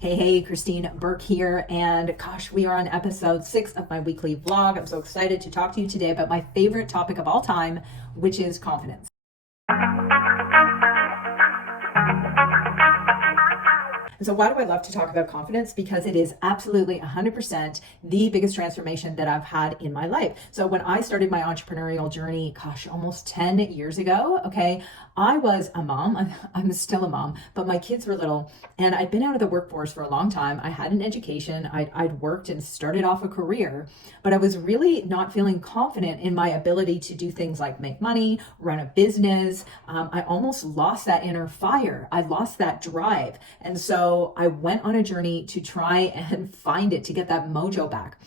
Hey, Christine, Burke here, and gosh, we are on episode 6 of my weekly vlog. I'm so excited to talk to you today about my favorite topic of all time, which is confidence. And so why do I love to talk about confidence? Because it is absolutely 100% the biggest transformation that I've had in my life. So when I started my entrepreneurial journey, almost 10 years ago, okay, I was a mom. I'm still a mom, but my kids were little and I'd been out of the workforce for a long time. I had an education, I'd worked and started off a career, but I was really not feeling confident in my ability to do things like make money, run a business. I almost lost that inner fire. I lost that drive. And so I went on a journey to try and find it, to get that mojo back.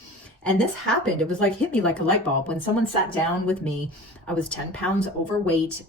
And this happened. It was like hit me like a light bulb when someone sat down with me. I was 10 pounds overweight.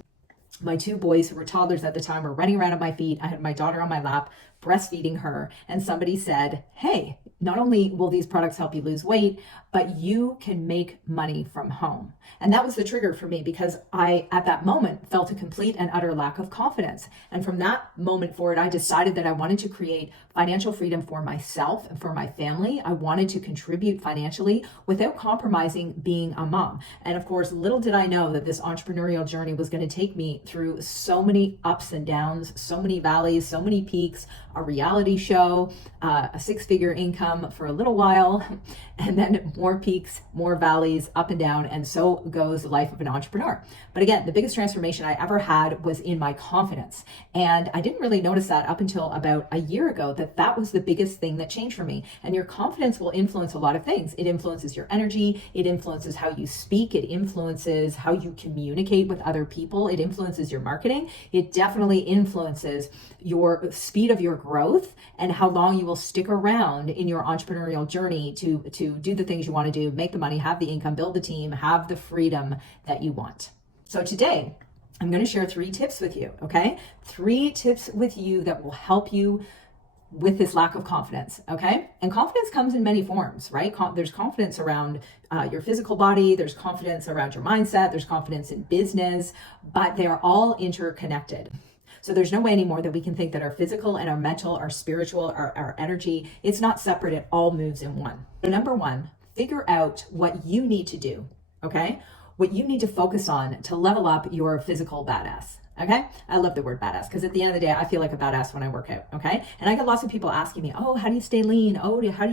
My 2 boys, who were toddlers at the time, were running around at my feet. I had my daughter on my lap, breastfeeding her. And somebody said, hey, not only will these products help you lose weight, but you can make money from home. And that was the trigger for me because I, at that moment, felt a complete and utter lack of confidence. And from that moment forward, I decided that I wanted to create financial freedom for myself and for my family. I wanted to contribute financially without compromising being a mom. And of course, little did I know that this entrepreneurial journey was going to take me through so many ups and downs, so many valleys, so many peaks, a reality show, a 6-figure income for a little while, and then more peaks, more valleys, up and down, and so goes the life of an entrepreneur. But again, the biggest transformation I ever had was in my confidence. And I didn't really notice that up until about a year ago, that was the biggest thing that changed for me. And your confidence will influence a lot of things. It influences your energy, it influences how you speak, it influences how you communicate with other people, it influences your marketing, it definitely influences your speed of your growth and how long you will stick around in your entrepreneurial journey to do the things you want to do, make the money, have the income, build the team, have the freedom that you want. So today, I'm going to share 3 tips with you, okay? 3 tips with you that will help you with this lack of confidence, okay? And confidence comes in many forms, right? There's confidence around your physical body, there's confidence around your mindset, there's confidence in business, but they're all interconnected. So there's no way anymore that we can think that our physical and our mental, our spiritual, our energy, it's not separate, it all moves in one. So number 1, figure out what you need to do, okay? What you need to focus on to level up your physical badass. Okay. I love the word badass because at the end of the day, I feel like a badass when I work out. Okay. And I get lots of people asking me, oh, how do you stay lean? Oh, how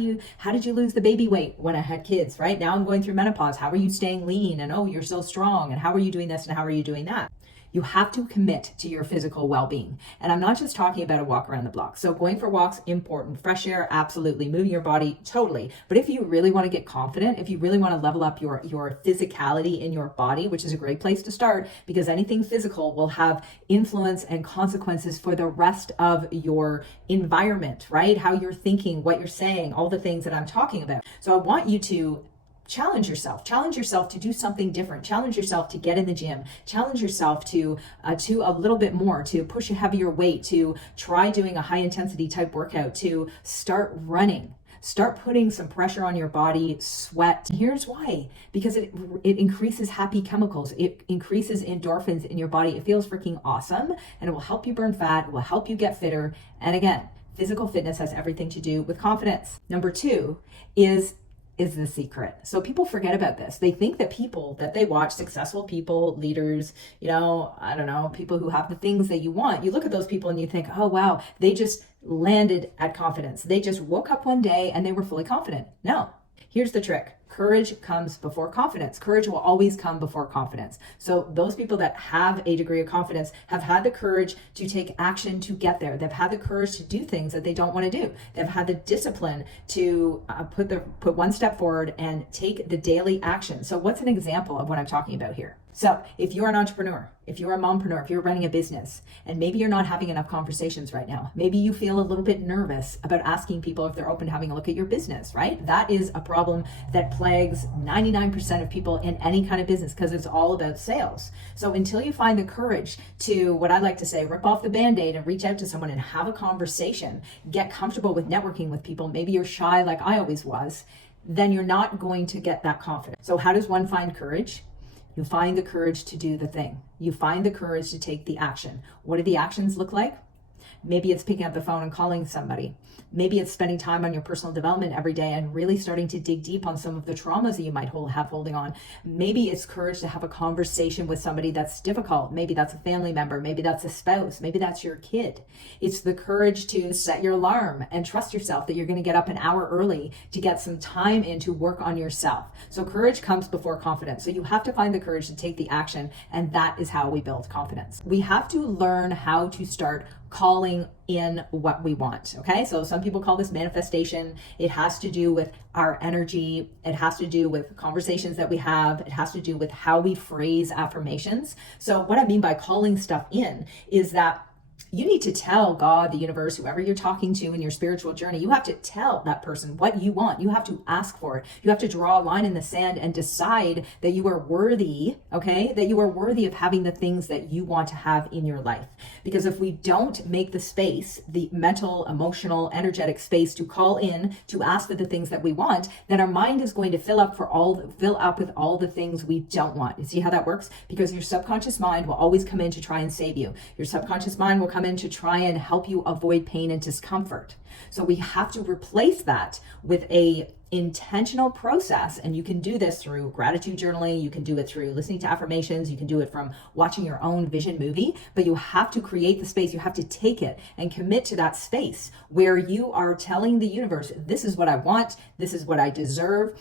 did you lose the baby weight when I had kids? Right now I'm going through menopause. How are you staying lean? And oh, you're so strong. And how are you doing this? And how are you doing that? You have to commit to your physical well-being. And I'm not just talking about a walk around the block. So going for walks, important. Fresh air, absolutely. Moving your body, totally. But if you really want to get confident, if you really want to level up your physicality in your body, which is a great place to start because anything physical will have influence and consequences for the rest of your environment, right? How you're thinking, what you're saying, all the things that I'm talking about. So I want you to challenge yourself to do something different, challenge yourself to get in the gym, challenge yourself to a little bit more, to push a heavier weight, to try doing a high intensity type workout, to start running. Start putting some pressure on your body, sweat. Here's why, because it increases happy chemicals. It increases endorphins in your body. It feels freaking awesome and it will help you burn fat. It will help you get fitter. And again, physical fitness has everything to do with confidence. Number 2 is the secret. So people forget about this. They think that people that they watch, successful people, leaders, I don't know, people who have the things that you want, you look at those people and you think, oh, wow, they just landed at confidence. They just woke up one day and they were fully confident. No, here's the trick. Courage comes before confidence. Courage will always come before confidence. So those people that have a degree of confidence have had the courage to take action to get there. They've had the courage to do things that they don't want to do. They've had the discipline to put one step forward and take the daily action. So what's an example of what I'm talking about here? So if you're an entrepreneur, if you're a mompreneur, if you're running a business, and maybe you're not having enough conversations right now, maybe you feel a little bit nervous about asking people if they're open to having a look at your business, right? That is a problem that plagues 99% of people in any kind of business because it's all about sales. So until you find the courage to, what I like to say, rip off the Band-Aid and reach out to someone and have a conversation, get comfortable with networking with people, maybe you're shy like I always was, then you're not going to get that confidence. So how does one find courage? You find the courage to do the thing. You find the courage to take the action. What do the actions look like? Maybe it's picking up the phone and calling somebody. Maybe it's spending time on your personal development every day and really starting to dig deep on some of the traumas that you might have holding on. Maybe it's courage to have a conversation with somebody that's difficult. Maybe that's a family member. Maybe that's a spouse. Maybe that's your kid. It's the courage to set your alarm and trust yourself that you're going to get up an hour early to get some time in to work on yourself. So courage comes before confidence. So you have to find the courage to take the action, and that is how we build confidence. We have to learn how to start calling in what we want. Okay. So some people call this manifestation. It has to do with our energy. It has to do with conversations that we have. It has to do with how we phrase affirmations. So what I mean by calling stuff in is that you need to tell God, the universe, whoever you're talking to in your spiritual journey, you have to tell that person what you want. You have to ask for it. You have to draw a line in the sand and decide that you are worthy, okay? That you are worthy of having the things that you want to have in your life. Because if we don't make the space, the mental, emotional, energetic space to call in, to ask for the things that we want, then our mind is going to fill up with all the things we don't want. You see how that works? Because your subconscious mind will always come in to try and save you. Your subconscious mind will come in to try and help you avoid pain and discomfort. So we have to replace that with a intentional process. And you can do this through gratitude journaling. You can do it through listening to affirmations. You can do it from watching your own vision movie, but you have to create the space. You have to take it and commit to that space where you are telling the universe, this is what I want. This is what I deserve.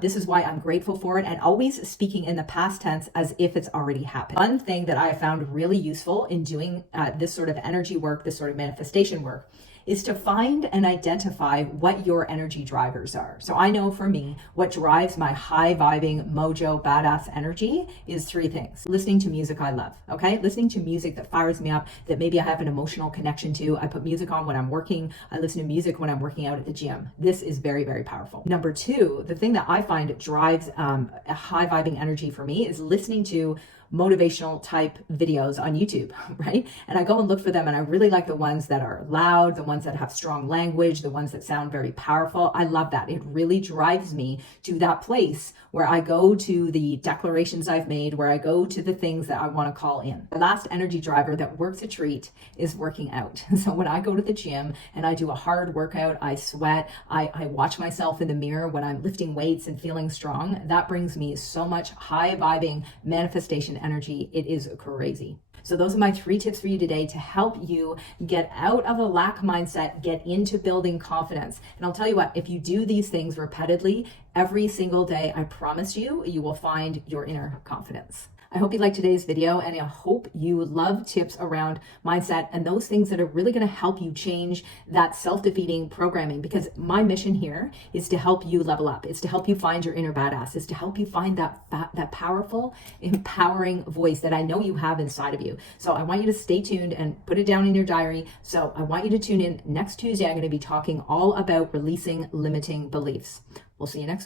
This is why I'm grateful for it, and always speaking in the past tense as if it's already happened. One thing that I found really useful in doing this sort of energy work, this sort of manifestation work, is to find and identify what your energy drivers are. So I know for me, what drives my high vibing, mojo, badass energy is 3 things. Listening to music I love, okay? Listening to music that fires me up, that maybe I have an emotional connection to. I put music on when I'm working. I listen to music when I'm working out at the gym. This is very, very powerful. Number 2, the thing that I find drives a high vibing energy for me is listening to motivational type videos on YouTube, right? And I go and look for them, and I really like the ones that are loud, the ones that have strong language, the ones that sound very powerful. I love that. It really drives me to that place where I go to the declarations I've made, where I go to the things that I want to call in. The last energy driver that works a treat is working out. So when I go to the gym and I do a hard workout, I sweat, I watch myself in the mirror when I'm lifting weights and feeling strong. That brings me so much high vibing manifestation energy. It is crazy. So those are my 3 tips for you today to help you get out of a lack mindset, get into building confidence. And I'll tell you what, if you do these things repeatedly every single day, I promise you, you will find your inner confidence. I hope you liked today's video, and I hope you love tips around mindset and those things that are really going to help you change that self-defeating programming, because my mission here is to help you level up. It's to help you find your inner badass. It's to help you find that powerful, empowering voice that I know you have inside of you. So I want you to stay tuned and put it down in your diary. So I want you to tune in next Tuesday. I'm going to be talking all about releasing limiting beliefs. We'll see you next week.